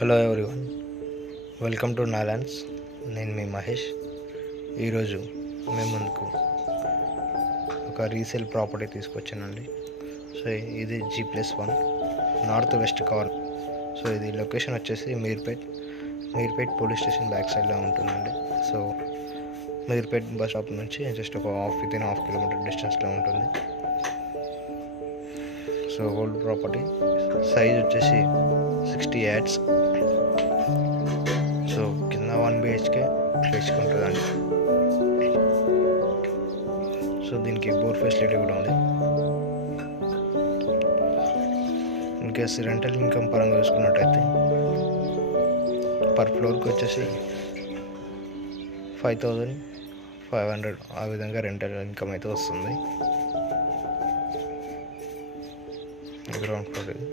Hello everyone, welcome to నాలాండ్స్. నేను మీ మహేష్. ఈరోజు మేము ముందుకు ఒక రీసేల్ ప్రాపర్టీ తీసుకొచ్చానండి. సో ఇది G+1 north west corner. So ఇది లొకేషన్ వచ్చేసి మీర్పేట్ పోలీస్ స్టేషన్ బ్యాక్ సైడ్లో ఉంటుందండి. సో మీర్పేట్ బస్ స్టాప్ నుంచి జస్ట్ ఒక వితిన్ హాఫ్ కిలోమీటర్ డిస్టెన్స్లో ఉంటుంది. సో హోల్ ప్రాపర్టీ సైజ్ వచ్చేసి 60 యార్డ్స్. సో కింద 1 BHK ఉంటుందండి. సో దీనికి బోర్ ఫెసిలిటీ కూడా ఉంది. ఇన్కేస్ రెంటల్ ఇన్కమ్ పరంగా చూసుకున్నట్టయితే పర్ ఫ్లోర్కి వచ్చేసి 5,500 ఆ విధంగా రెంటల్ ఇన్కమ్ అయితే వస్తుంది. గ్రౌండ్ ఫ్లోర్ ఇది.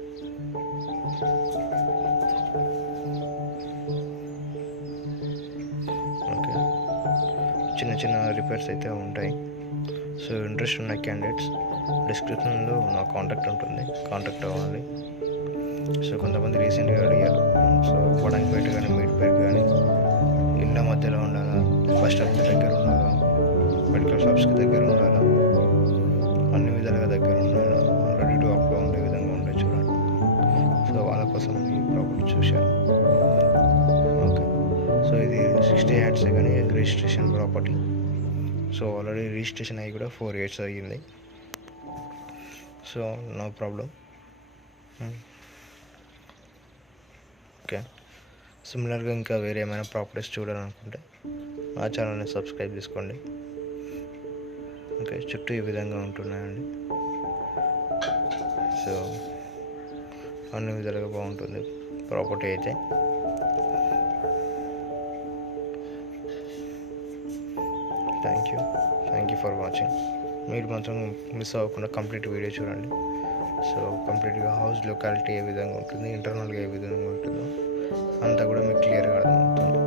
ఓకే, చిన్న రిపేర్స్ అయితే ఉంటాయి. సో ఇంట్రెస్ట్ ఉన్న క్యాండిడేట్స్ డిస్క్రిప్షన్లో నా కాంటాక్ట్ ఉంటుంది, కాంటాక్ట్ అవ్వాలి. సో కొంతమంది రీసెంట్గా అడిగారు, సో వడంపేట కానీ మీర్పేట్ కానీ ఇళ్ళ మధ్యలో ఉండాలా, బస్ స్టాప్ దగ్గర ఉండాలా, మెడికల్ షాప్స్కి దగ్గర ఉండాలా, అన్ని విధాలుగా దగ్గర ఉండాలా, రెడీ టు అప్లో ఉండే విధంగా ఉండే చూడండి. సో వాళ్ళ కోసం ఈ ప్రాపర్టీ చూశాను. ఓకే, సో ఇది 60 యార్డ్స్ కానీ registration property. So already registration అయ్యి కూడా 4 years అయ్యింది. So no problem. ఓకే, సిమిలర్గా ఇంకా వేరే ఏమైనా ప్రాపర్టీస్ చూడాలనుకుంటే నా ఛానల్ని సబ్స్క్రైబ్ చేసుకోండి. ఓకే, చుట్టూ ఈ విధంగా ఉంటున్నాయండి. సో అన్ని విధాలుగా బాగుంటుంది ప్రాపర్టీ అయితే. Thank you for watching. మీరు మాత్రం మిస్ అవ్వకుండా కంప్లీట్ వీడియో చూడండి. సో కంప్లీట్గా హౌస్ లొకాలిటీ ఏ విధంగా ఉంటుంది, ఇంటర్నల్గా ఏ విధంగా ఉంటుందో అంతా కూడా మీకు క్లియర్గా అర్థమవుతుంది.